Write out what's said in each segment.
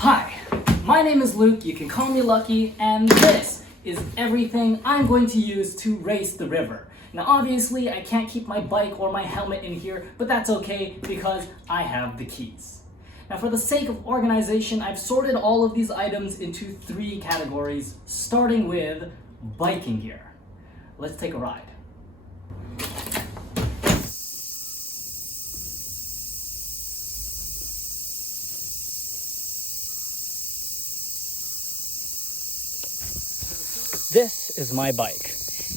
Hi, my name is Luke, you can call me Lucky, and this is everything I'm going to use to race the river. Now obviously I can't keep my bike or my helmet in here, but that's okay because I have the keys. Now for the sake of organization, I've sorted all of these items into 3 categories, starting with biking gear. Let's take a ride. This is my bike.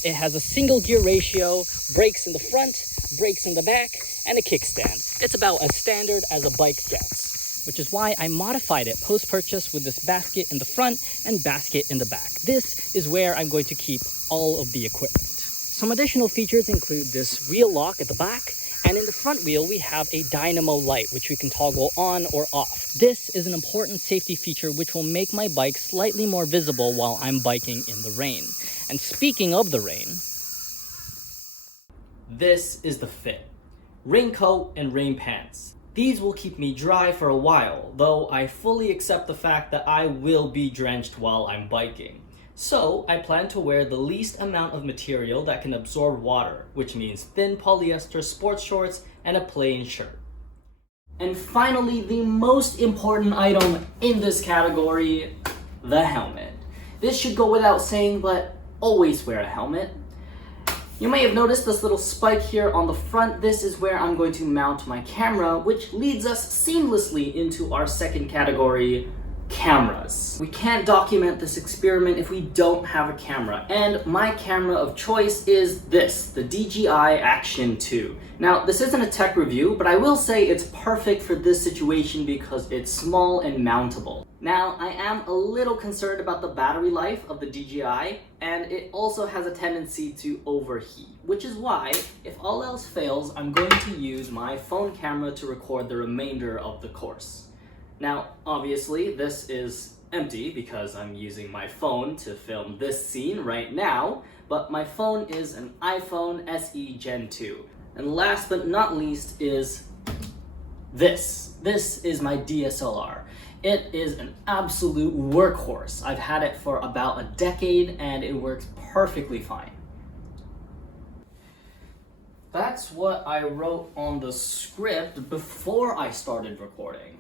It has a single gear ratio, brakes in the front, brakes in the back, and a kickstand. It's about as standard as a bike gets, which is why I modified it post-purchase with this basket in the front and basket in the back. This is where I'm going to keep all of the equipment. Some additional features include this wheel lock at the back, and in the front wheel we have a dynamo light which we can toggle on or off. This is an important safety feature which will make my bike slightly more visible while I'm biking in the rain. And speaking of the rain, this is the fit. Raincoat and rain pants. These will keep me dry for a while, though I fully accept the fact that I will be drenched while I'm biking. So I plan to wear the least amount of material that can absorb water, which means thin polyester sports shorts and a plain shirt. And finally, the most important item in this category, the helmet. This should go without saying, but always wear a helmet. You may have noticed this little spike here on the front. This is where I'm going to mount my camera, which leads us seamlessly into our second category, cameras. We can't document this experiment if we don't have a camera, and my camera of choice is this, the DJI Action 2. Now, this isn't a tech review, but I will say it's perfect for this situation because it's small and mountable. Now, I am a little concerned about the battery life of the DJI, and it also has a tendency to overheat, which is why, if all else fails, I'm going to use my phone camera to record the remainder of the course. Now, obviously, this is empty because I'm using my phone to film this scene right now, but my phone is an iPhone SE Gen 2. And last but not least is this. This is my DSLR. It is an absolute workhorse. I've had it for about a decade and it works perfectly fine. That's what I wrote on the script before I started recording.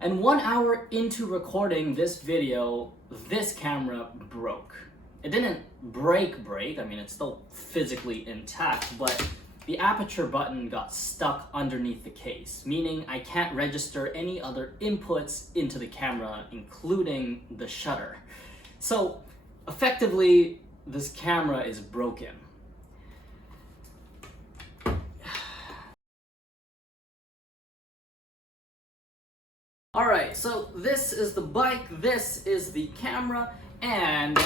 And 1 hour into recording this video, this camera broke. It didn't break, I mean it's still physically intact, but the aperture button got stuck underneath the case, meaning I can't register any other inputs into the camera, including the shutter. So effectively, this camera is broken. Alright, so this is the bike, this is the camera, and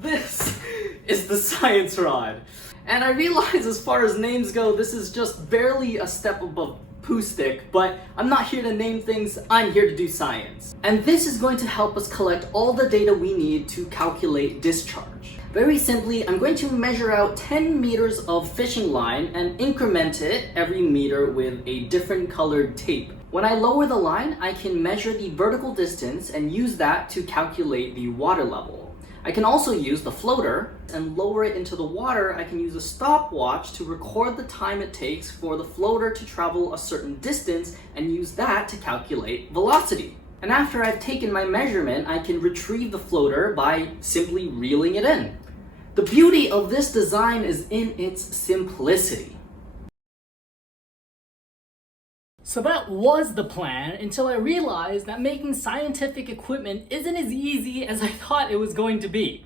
this is the science rod. And I realize as far as names go, this is just barely a step above poo stick, but I'm not here to name things, I'm here to do science. And this is going to help us collect all the data we need to calculate discharge. Very simply, I'm going to measure out 10 meters of fishing line and increment it every meter with a different colored tape. When I lower the line, I can measure the vertical distance and use that to calculate the water level. I can also use the floater and lower it into the water. I can use a stopwatch to record the time it takes for the floater to travel a certain distance and use that to calculate velocity. And after I've taken my measurement, I can retrieve the floater by simply reeling it in. The beauty of this design is in its simplicity. So that was the plan until I realized that making scientific equipment isn't as easy as I thought it was going to be.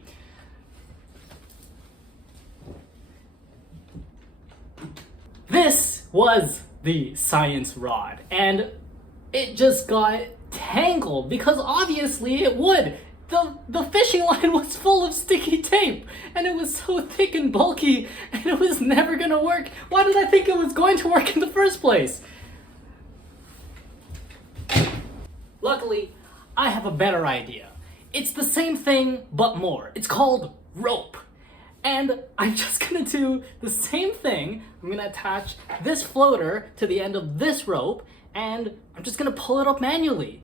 This was the science rod, and it just got tangled because obviously it would. The fishing line was full of sticky tape, and it was so thick and bulky, and it was never gonna work. Why did I think it was going to work in the first place? Luckily, I have a better idea. It's the same thing, but more. It's called rope. And I'm just gonna do the same thing. I'm gonna attach this floater to the end of this rope, and I'm just gonna pull it up manually.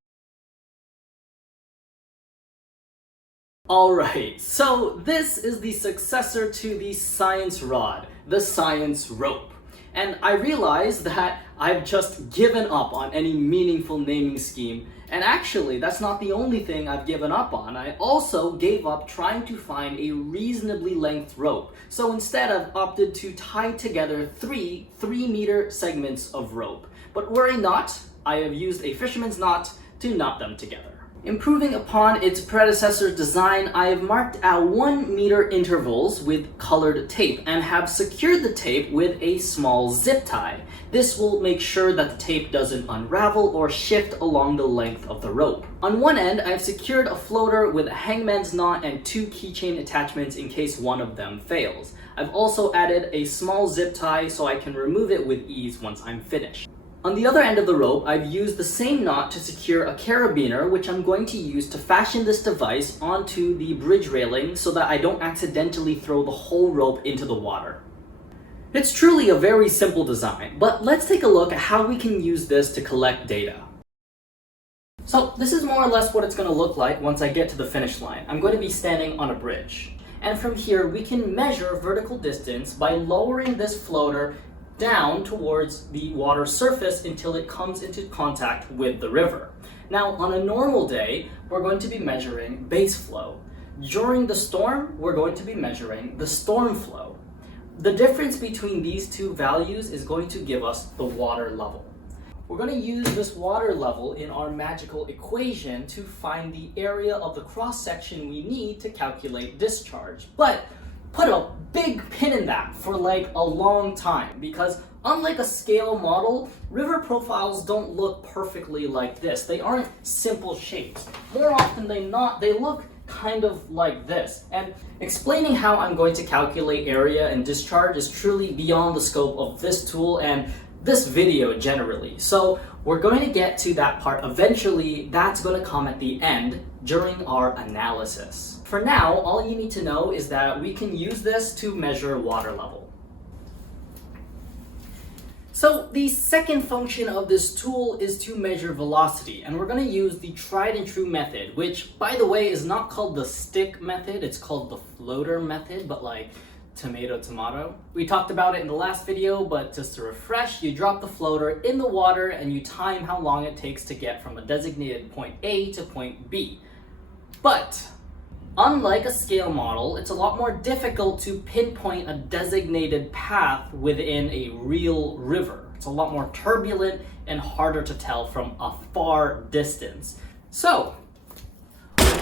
Alright, so this is the successor to the science rod, the science rope. And I realized that I've just given up on any meaningful naming scheme. And actually, that's not the only thing I've given up on. I also gave up trying to find a reasonably length rope. So instead, I've opted to tie together three 3-meter segments of rope. But worry not, I have used a fisherman's knot to knot them together. Improving upon its predecessor's design, I have marked out 1-meter intervals with colored tape and have secured the tape with a small zip tie. This will make sure that the tape doesn't unravel or shift along the length of the rope. On one end, I've secured a floater with a hangman's knot and 2 keychain attachments in case one of them fails. I've also added a small zip tie so I can remove it with ease once I'm finished. On the other end of the rope, I've used the same knot to secure a carabiner, which I'm going to use to fashion this device onto the bridge railing so that I don't accidentally throw the whole rope into the water. It's truly a very simple design, but let's take a look at how we can use this to collect data. So this is more or less what it's going to look like once I get to the finish line. I'm going to be standing on a bridge. And from here, we can measure vertical distance by lowering this floater down towards the water surface until it comes into contact with the river. Now, on a normal day, we're going to be measuring base flow. During the storm, we're going to be measuring the storm flow. The difference between these two values is going to give us the water level. We're going to use this water level in our magical equation to find the area of the cross-section we need to calculate discharge. But put a big pin in that for like a long time, because unlike a scale model, river profiles don't look perfectly like this. They aren't simple shapes. More often than not, they look kind of like this. And explaining how I'm going to calculate area and discharge is truly beyond the scope of this tool and this video generally. So we're going to get to that part eventually. That's going to come at the end during our analysis. For now, all you need to know is that we can use this to measure water level. So the second function of this tool is to measure velocity, and we're going to use the tried and true method, which, by the way, is not called the stick method, it's called the floater method, but like tomato. We talked about it in the last video, but just to refresh, you drop the floater in the water and you time how long it takes to get from a designated point A to point B. But unlike a scale model, it's a lot more difficult to pinpoint a designated path within a real river. It's a lot more turbulent and harder to tell from a far distance. So,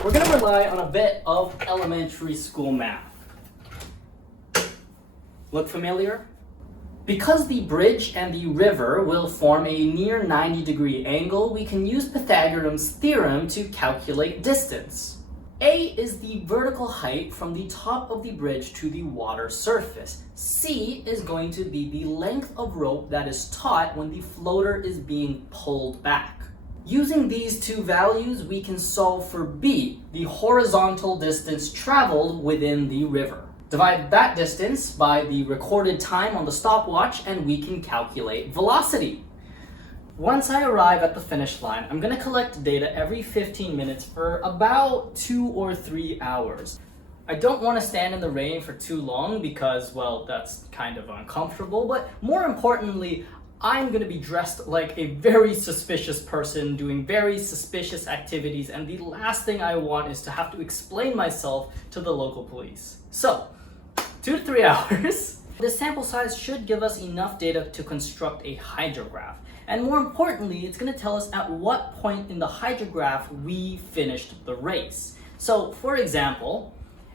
we're going to rely on a bit of elementary school math. Look familiar? Because the bridge and the river will form a near 90-degree angle, we can use Pythagorean's theorem to calculate distance. A is the vertical height from the top of the bridge to the water surface. C is going to be the length of rope that is taut when the floater is being pulled back. Using these two values, we can solve for B, the horizontal distance traveled within the river. Divide that distance by the recorded time on the stopwatch and we can calculate velocity. Once I arrive at the finish line, I'm going to collect data every 15 minutes for about 2 or 3 hours. I don't want to stand in the rain for too long because, well, that's kind of uncomfortable, but more importantly, I'm going to be dressed like a very suspicious person doing very suspicious activities, and the last thing I want is to have to explain myself to the local police. So, 2 to 3 hours. The sample size should give us enough data to construct a hydrograph. And more importantly, it's going to tell us at what point in the hydrograph we finished the race. So, for example,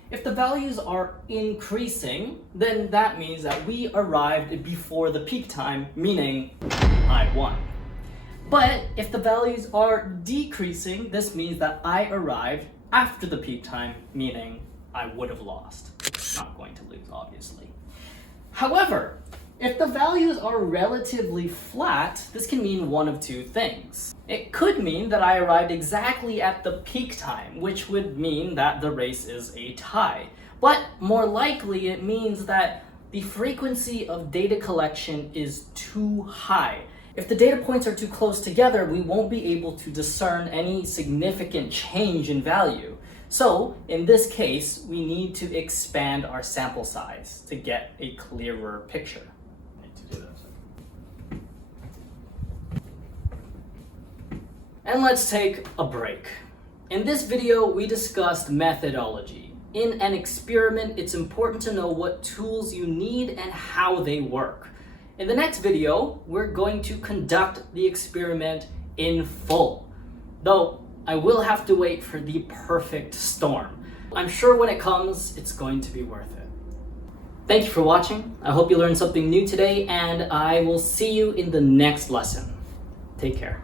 if the values are increasing, then that means that we arrived before the peak time, meaning I won. But if the values are decreasing, this means that I arrived after the peak time, meaning I would have lost. Not going to lose, obviously. However, if the values are relatively flat, this can mean one of two things. It could mean that I arrived exactly at the peak time, which would mean that the race is a tie. But more likely, it means that the frequency of data collection is too high. If the data points are too close together, we won't be able to discern any significant change in value. So in this case, we need to expand our sample size to get a clearer picture. And let's take a break. In this video, we discussed methodology. In an experiment, it's important to know what tools you need and how they work. In the next video, we're going to conduct the experiment in full. Though, I will have to wait for the perfect storm. I'm sure when it comes, it's going to be worth it. Thank you for watching. I hope you learned something new today, and I will see you in the next lesson. Take care.